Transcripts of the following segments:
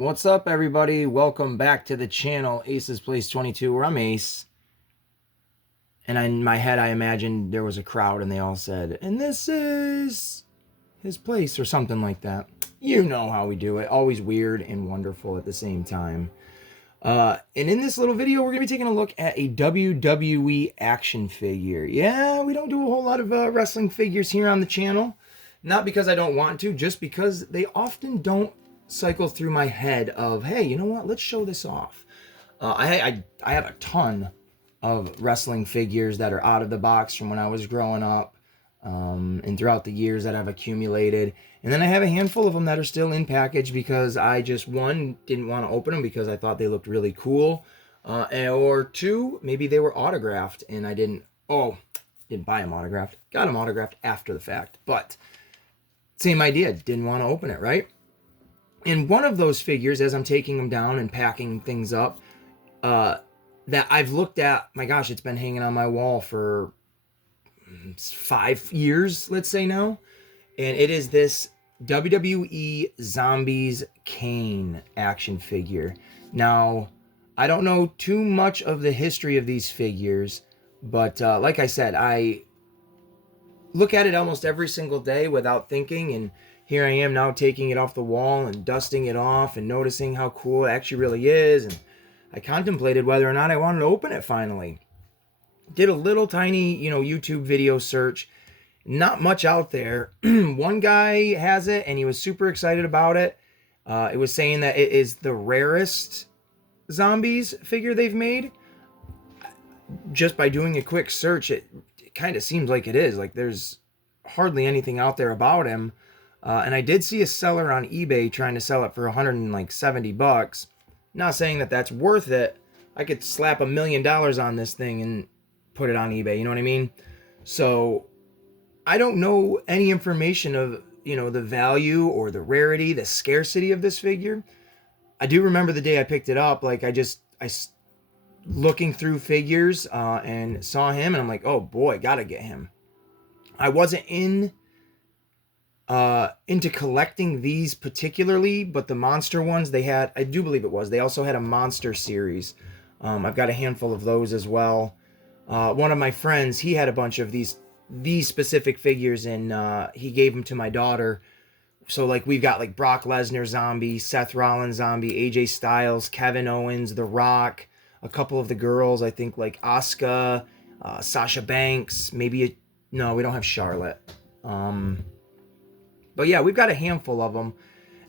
What's up, everybody? Welcome back to the channel, Ace's Place 22, where I'm Ace. And in my head, I imagined there was a crowd and they all said, and this is his place, or something like that. You know how we do it. Always weird and wonderful at the same time. And in this little video, we're going to be taking a look at a WWE action figure. Yeah, we don't do a whole lot of wrestling figures here on the channel. Not because I don't want to, just because they often don't cycle through my head of, hey, you know what? Let's show this off. I have a ton of wrestling figures that are out of the box from when I was growing up, and throughout the years that I've accumulated. And then I have a handful of them that are still in package because I just, one, didn't want to open them because I thought they looked really cool. Or two, maybe they were autographed and I didn't buy them autographed. Got them autographed after the fact. But same idea, didn't want to open it, right? And one of those figures, as I'm taking them down and packing things up, that I've looked at, my gosh, it's been hanging on my wall for 5 years, let's say now. And it is this WWE Zombies KANE action figure. Now, I don't know too much of the history of these figures, but like I said, I look at it almost every single day without thinking, and here I am now taking it off the wall and dusting it off and noticing how cool it actually really is. And I contemplated whether or not I wanted to open it finally. Did a little tiny, YouTube video search. Not much out there. One guy has it and he was super excited about it. It was saying that it is the rarest zombies figure they've made. Just by doing a quick search, it kind of seems like it is. Like there's hardly anything out there about him. And I did see a seller on eBay trying to sell it for $170. Not saying that that's worth it. I could slap $1 million on this thing and put it on eBay. You know what I mean? So I don't know any information of, the value or the rarity, the scarcity of this figure. I do remember the day I picked it up. Like I looking through figures and saw him and I'm like, oh boy, gotta get him. I wasn't into collecting these particularly, but the monster ones they had, I do believe it was, they also had a monster series. I've got a handful of those as well. One of my friends, he had a bunch of these specific figures, and he gave them to my daughter. So like we've got like Brock Lesnar zombie, Seth Rollins zombie, AJ Styles, Kevin Owens, The Rock, a couple of the girls, I think like Asuka, Sasha Banks, no, we don't have Charlotte. But yeah, we've got a handful of them.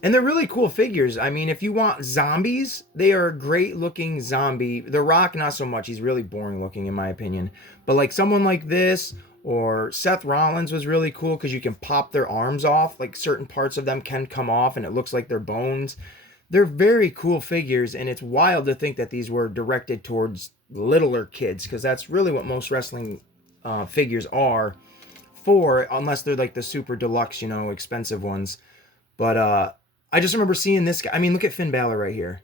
And they're really cool figures. I mean, if you want zombies, they are a great looking zombie. The Rock, not so much. He's really boring looking in my opinion. But like someone like this, or Seth Rollins was really cool because you can pop their arms off. Like certain parts of them can come off and it looks like they're bones. They're very cool figures, and it's wild to think that these were directed towards littler kids, because that's really what most wrestling figures are for, unless they're like the super deluxe, expensive ones. But I just remember seeing this guy. I mean, look at Finn Balor right here.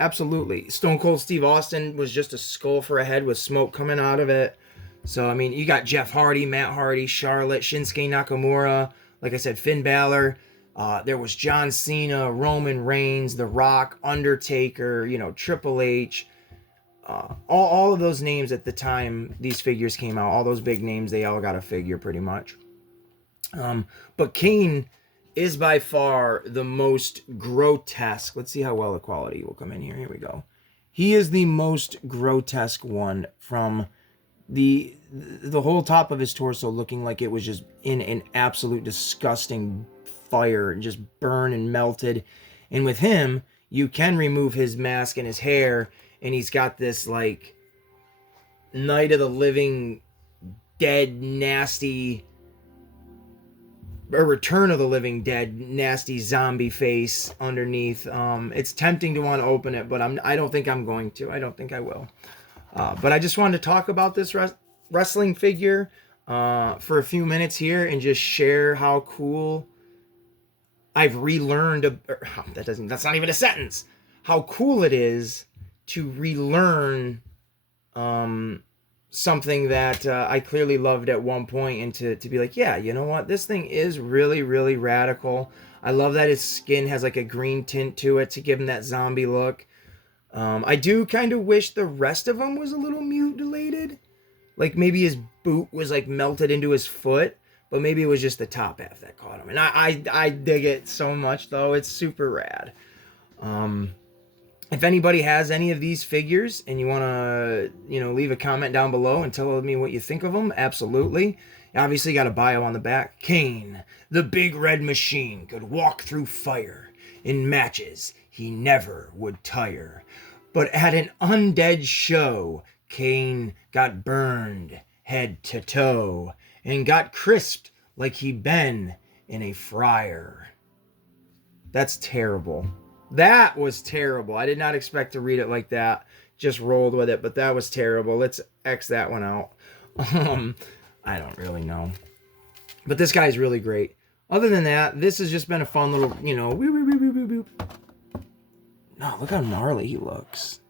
Absolutely. Stone Cold Steve Austin was just a skull for a head with smoke coming out of it. So, I mean, you got Jeff Hardy, Matt Hardy, Charlotte, Shinsuke Nakamura. Like I said, Finn Balor. There was John Cena, Roman Reigns, The Rock, Undertaker, Triple H. All of those names at the time these figures came out, all those big names, they all got a figure pretty much. But Kane is by far the most grotesque. Let's see how well the quality will come in here. Here we go. He is the most grotesque one, from the whole top of his torso looking like it was just in an absolute disgusting fire and just burned and melted. And with him, you can remove his mask and his hair, and he's got this like Night of the Living Dead nasty, or Return of the Living Dead nasty zombie face underneath. It's tempting to want to open it, but I don't think I'm going to. I don't think I will. But I just wanted to talk about this wrestling figure for a few minutes here and just share how cool I've relearned. That's not even a sentence. How cool it is to relearn something that I clearly loved at one point, and to be like, yeah, you know what? This thing is really, really radical. I love that his skin has like a green tint to it to give him that zombie look. I do kind of wish the rest of him was a little mutilated. Like maybe his boot was like melted into his foot, but maybe it was just the top half that caught him. And I dig it so much though. It's super rad. If anybody has any of these figures and you want to, leave a comment down below and tell me what you think of them, absolutely. Obviously, got a bio on the back. Kane, the big red machine, could walk through fire. In matches, he never would tire. But at an undead show, Kane got burned head to toe and got crisped like he'd been in a fryer. That's terrible. That was terrible. I did not expect to read it like that. Just rolled with it, but that was terrible. Let's X that one out. I don't really know. But this guy's really great. Other than that, this has just been a fun little, No, look how gnarly he looks.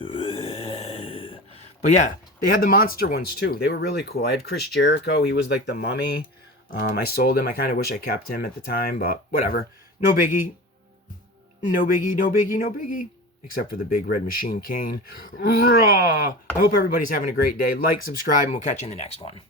But yeah, they had the monster ones too. They were really cool. I had Chris Jericho. He was like the mummy. I sold him. I kind of wish I kept him at the time, but whatever. No biggie. No biggie, no biggie, no biggie. Except for the big red machine Kane. I hope everybody's having a great day. Like, subscribe, and we'll catch you in the next one.